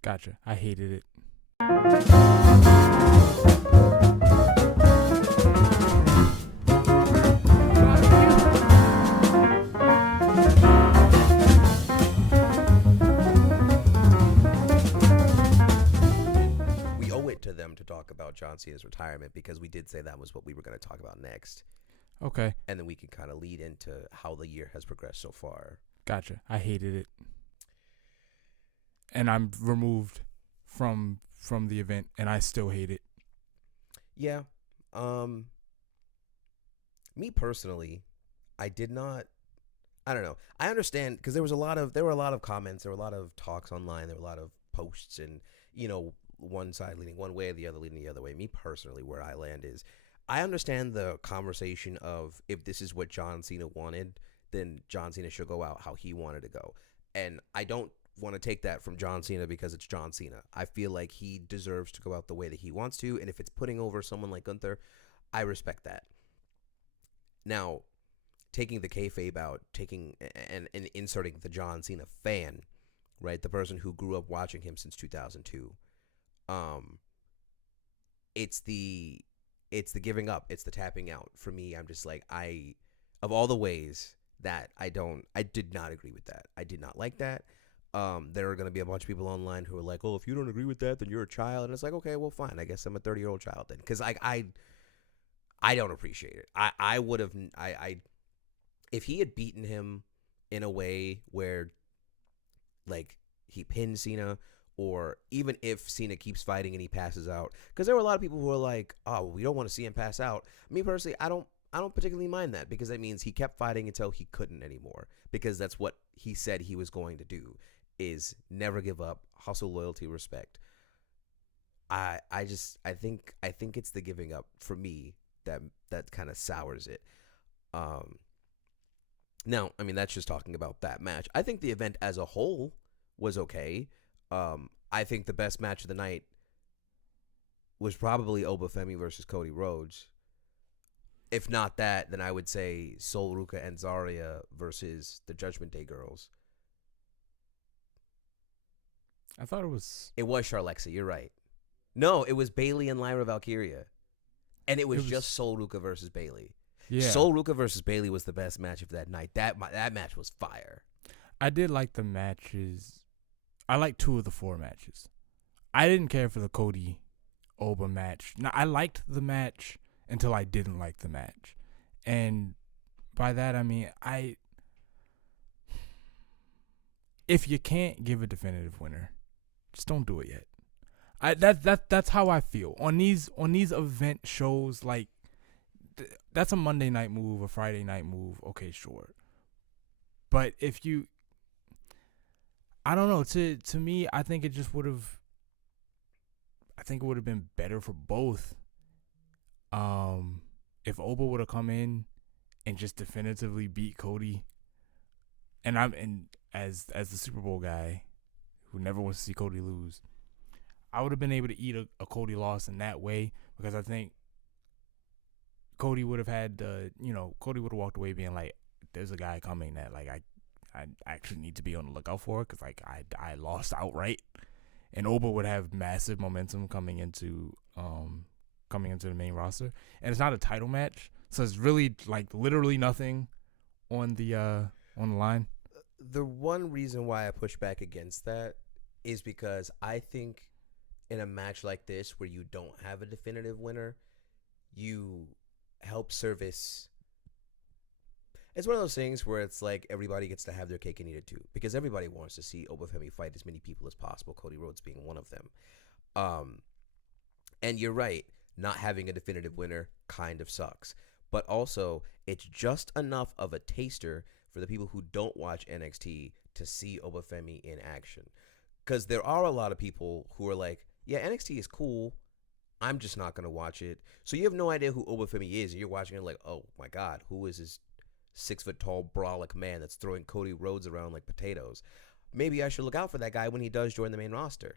Gotcha. I hated it. We owe it to them to talk about John Cena's retirement because we did say that was what we were going to talk about next. Okay. And then we can kind of lead into how the year has progressed so far. Gotcha. I hated it. And I'm removed from the event, and I still hate it. Yeah. Me personally, I did not. I don't know. I understand because there were a lot of comments, there were a lot of talks online, there were a lot of posts, and one side leaning one way, the other leaning the other way. Me personally, where I land is, I understand the conversation of if this is what John Cena wanted, then John Cena should go out how he wanted to go, and I don't want to take that from John Cena because it's John Cena. I feel like he deserves to go out the way that he wants to, and if it's putting over someone like Gunther, I respect that. Now, taking the kayfabe out, taking and inserting the John Cena fan, right, the person who grew up watching him since 2002, it's the giving up, it's the tapping out. For me, I'm just like, of all the ways that I did not agree with that. I did not like that. There are going to be a bunch of people online who are like, oh, if you don't agree with that, then you're a child. And it's like, okay, well, fine. I guess I'm a 30-year-old child then. Because I don't appreciate it. I would have, if he had beaten him in a way where, like, he pinned Cena, or even if Cena keeps fighting and he passes out, because there were a lot of people who are like, oh, we don't want to see him pass out. Me personally, I don't particularly mind that, because that means he kept fighting until he couldn't anymore, because that's what he said he was going to do, is never give up, hustle, loyalty, respect. I think it's the giving up for me that kind of sours it. Now, I mean, that's just talking about that match. I think the event as a whole was okay. I think the best match of the night was probably Obafemi versus Cody Rhodes. If not that, then I would say Sol Ruka and Zarya versus the Judgment Day girls. I thought it was. It was Charlexa, you're right. No, it was Bayley and Lyra Valkyria. And it was just Sol Ruka versus Bayley. Yeah. Sol Ruka versus Bayley was the best match of that night. That match was fire. I did like the matches. I liked 2 of the 4 matches. I didn't care for the Cody Oba match. Now, I liked the match until I didn't like the match. And by that, I mean, if you can't give a definitive winner, just don't do it yet. That's how I feel on these event shows. Like, that's a Monday night move, a Friday night move. Okay, sure. But if you, I don't know. To me, I think it just would have. I think it would have been better for both. If Oba would have come in and just definitively beat Cody, and as the Super Bowl guy who never wants to see Cody lose, I would have been able to eat a Cody loss in that way, because I think Cody would have had Cody would have walked away being like, there's a guy coming that, like, I actually need to be on the lookout for, because, like, I lost outright, and Oba would have massive momentum coming into the main roster, and it's not a title match, so it's really, like, literally nothing on the line. The one reason why I push back against that is because I think in a match like this where you don't have a definitive winner, you help service. It's one of those things where it's like everybody gets to have their cake and eat it too, because everybody wants to see Obafemi fight as many people as possible, Cody Rhodes being one of them. And you're right, not having a definitive winner kind of sucks, but also it's just enough of a taster for the people who don't watch NXT to see Obafemi in action. Because there are a lot of people who are like, yeah, NXT is cool, I'm just not going to watch it. So you have no idea who Obafemi is, and you're watching it like, oh my God, who is this 6-foot-tall, brolic man that's throwing Cody Rhodes around like potatoes? Maybe I should look out for that guy when he does join the main roster.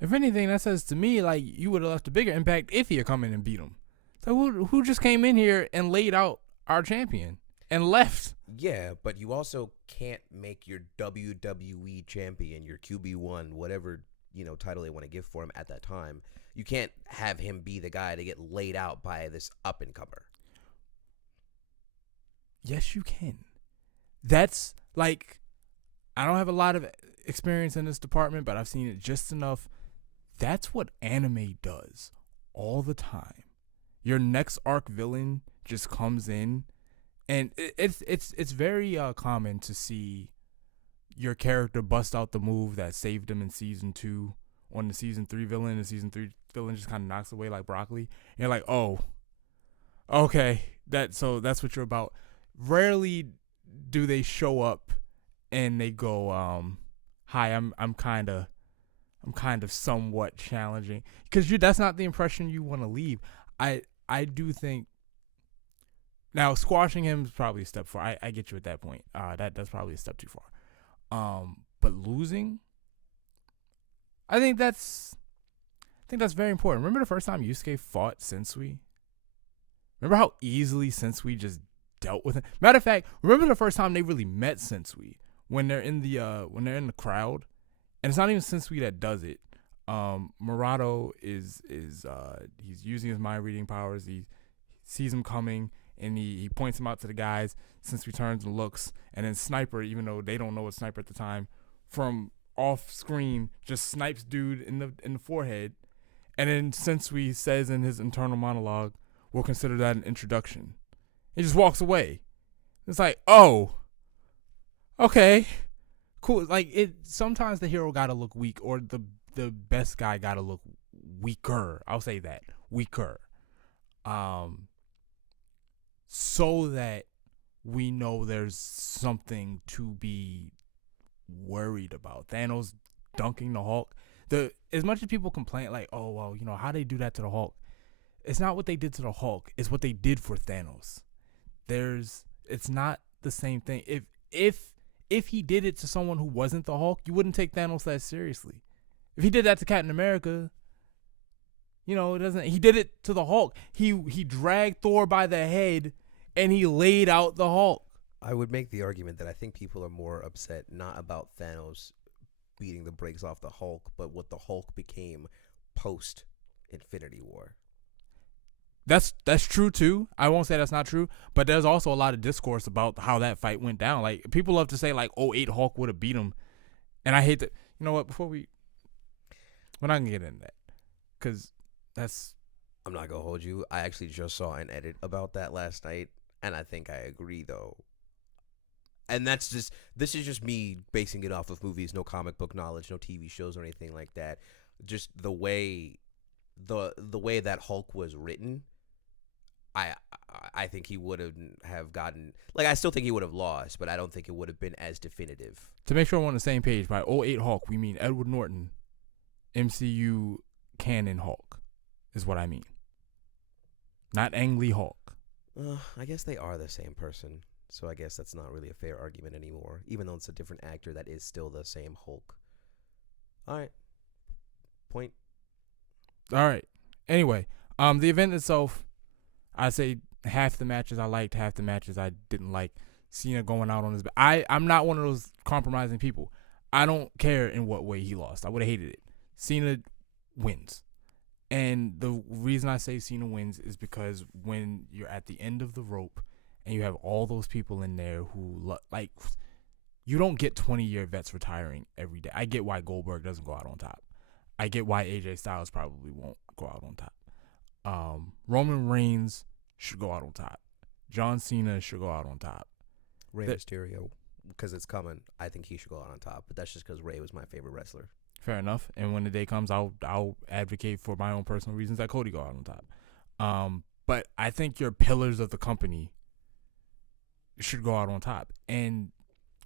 If anything, that says to me, like, you would have left a bigger impact if you come in and beat him. So who just came in here and laid out our champion and left? Yeah, but you also can't make your WWE champion, your QB1, whatever title they want to give for him at that time. You can't have him be the guy to get laid out by this up and comer. Yes, you can. That's like, I don't have a lot of experience in this department, but I've seen it just enough. That's what anime does all the time. Your next arc villain just comes in, and it's very common to see your character bust out the move that saved him in season 2 on the season 3 villain. The season 3 villain just kind of knocks away like broccoli. And you're like, oh, okay, that's what you're about. Rarely do they show up and they go, hi, I'm kind of somewhat challenging, because that's not the impression you want to leave. I do think now squashing him is probably a step far. I get you at that point. That's probably a step too far. But losing, I think that's very important. Remember the first time Yusuke fought Sensui? Remember how easily Sensui just dealt with him? Matter of fact, remember the first time they really met Sensui, when they're in the crowd, and it's not even Sensui that does it. Murado is he's using his mind reading powers. He sees him coming, and he points him out to the guys. Sensui turns and looks, and then Sniper, even though they don't know it's Sniper at the time, from off screen just snipes dude in the forehead, and then Sensui says in his internal monologue, "We'll consider that an introduction." He just walks away. It's like, oh, okay, cool. Like, it sometimes the hero gotta look weak, or the best guy gotta look weaker. I'll say that, weaker, so that we know there's something to be worried about. Thanos dunking the Hulk. As much as people complain, like, oh well, how they do that to the Hulk. It's not what they did to the Hulk. It's what they did for Thanos. It's not the same thing. If he did it to someone who wasn't the Hulk, you wouldn't take Thanos that seriously. If he did that to Captain America, it doesn't. He did it to the Hulk. He dragged Thor by the head and he laid out the Hulk. I would make the argument that I think people are more upset not about Thanos beating the brakes off the Hulk, but what the Hulk became post Infinity War. That's true too. I won't say that's not true, but there's also a lot of discourse about how that fight went down. Like, people love to say like, oh, 08 Hulk would have beat him, and I hate that. You know what? We're not gonna get into that, because I'm not gonna hold you. I actually just saw an edit about that last night, and I think I agree though. And this is just me basing it off of movies, no comic book knowledge, no TV shows or anything like that. Just the way that Hulk was written, I think he would have gotten, like, I still think he would have lost, but I don't think it would have been as definitive. To make sure we're on the same page, by 08 Hulk, we mean Edward Norton, MCU canon Hulk, is what I mean. Not Ang Lee Hulk. I guess they are the same person, so I guess that's not really a fair argument anymore. Even though it's a different actor, that is still the same Hulk. All right. Point. All right. Anyway, the event itself, I say half the matches I liked, half the matches I didn't like. Cena going out on his back. I'm not one of those compromising people. I don't care in what way he lost. I would have hated it. Cena wins. And the reason I say Cena wins is because when you're at the end of the rope and you have all those people in there who, like, you don't get 20-year vets retiring every day. I get why Goldberg doesn't go out on top. I get why AJ Styles probably won't go out on top. Roman Reigns should go out on top. John Cena should go out on top. Rey Mysterio, because it's coming, I think he should go out on top. But that's just because Rey was my favorite wrestler. Fair enough. And when the day comes, I'll advocate for my own personal reasons that Cody go out on top. But I think your pillars of the company should go out on top. And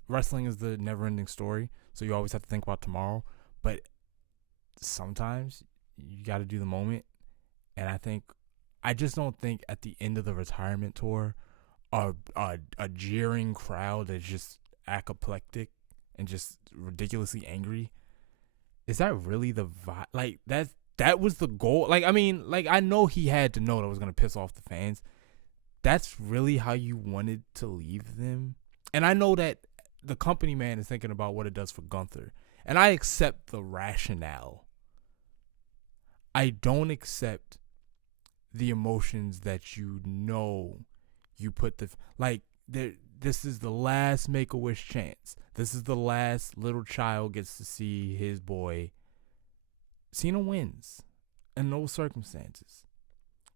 wrestling is the never-ending story, so you always have to think about tomorrow. But sometimes you got to do the moment. And I just don't think at the end of the retirement tour, a jeering crowd that's just apoplectic and just ridiculously angry, is that really the vibe? Like, that was the goal. Like, I mean, like, I know he had to know that was going to piss off the fans. That's really how you wanted to leave them? And I know that the company man is thinking about what it does for Gunther. And I accept the rationale. I don't accept the emotions that you put this is the last Make-A-Wish chance. This is the last little child gets to see his boy. Cena wins in those circumstances.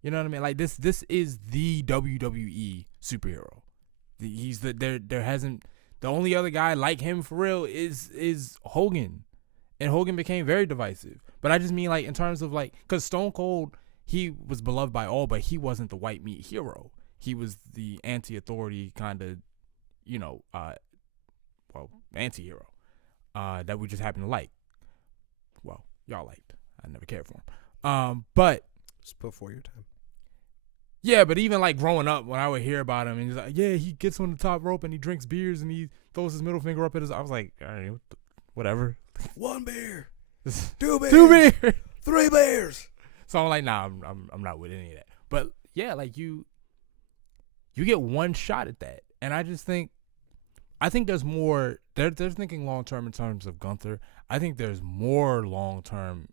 You know what I mean? Like this is the WWE superhero. He's there hasn't the only other guy like him for real is Hogan. And Hogan became very divisive. But I just mean like in terms of like, because Stone Cold, he was beloved by all, but he wasn't the white meat hero. He was the anti-authority kind of, anti-hero that we just happen to like. Well, y'all liked. I never cared for him. But Just before your time. yeah, but even like growing up, when I would hear about him, and he's like, yeah, he gets on the top rope and he drinks beers and he throws his middle finger up at his. I was like, all right, whatever. 1 beer, 2 beers, 2 beers, 3 beers. So I'm like, nah, I'm not with any of that. But yeah, like you get one shot at that, and I think there's more. They're thinking long term in terms of Gunther. I think there's more long term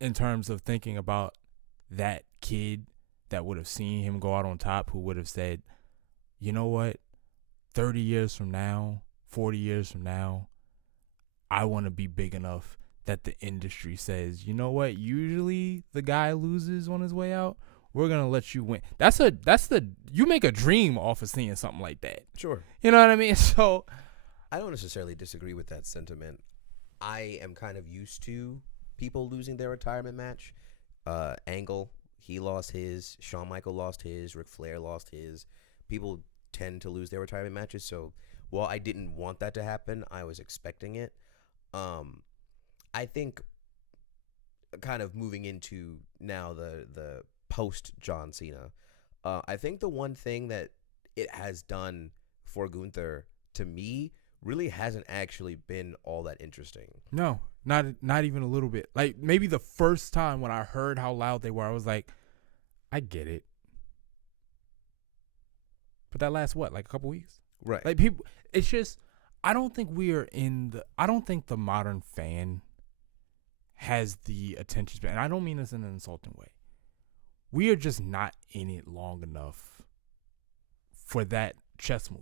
in terms of thinking about that kid that would have seen him go out on top, who would have said, you know what, 30 years from now, 40 years from now, I want to be big enough that the industry says, you know what, usually the guy loses on his way out. We're going to let you win. You make a dream off of seeing something like that. Sure. You know what I mean? So I don't necessarily disagree with that sentiment. I am kind of used to people losing their retirement match. Angle, he lost his. Shawn Michaels lost his. Ric Flair lost his. People tend to lose their retirement matches. So while I didn't want that to happen, I was expecting it. I think kind of moving into now the post John Cena, I think the one thing that it has done for Gunther, to me, really hasn't actually been all that interesting. no, not even a little bit. Like maybe the first time when I heard how loud they were, I was like, I get it. But that lasts what, like a couple weeks? Right. Like people, it's just, I don't think the modern fan has the attention span. And I don't mean this in an insulting way. We are just not in it long enough for that chess move.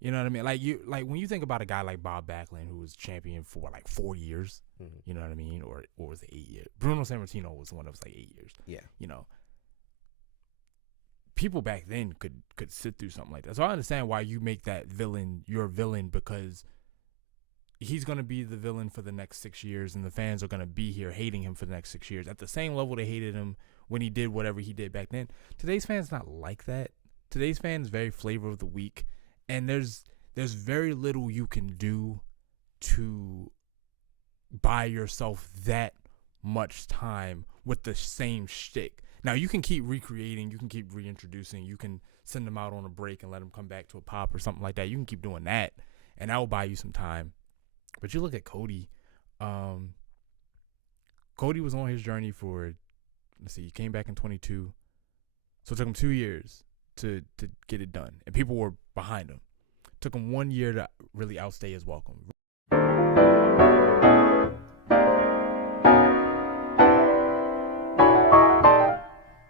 You know what I mean? Like when you think about a guy like Bob Backlund, who was champion for like 4 years, you know what I mean? Or was it 8 years? Bruno Sammartino was the one that was like 8 years. Yeah. You know, people back then could sit through something like that. So I understand why you make that villain your villain, because he's going to be the villain for the next 6 years, and the fans are going to be here hating him for the next 6 years at the same level they hated him when he did whatever he did back then. Today's fans not like that. Today's fans very flavor of the week, and there's very little you can do to buy yourself that much time with the same shtick. Now, you can keep recreating, you can keep reintroducing, you can send them out on a break and let them come back to a pop or something like that. You can keep doing that, and that will buy you some time. But you look at Cody. Cody was on his journey for, he came back in 22. So it took him 2 years to get it done. And people were behind him. Took him 1 year to really outstay his welcome.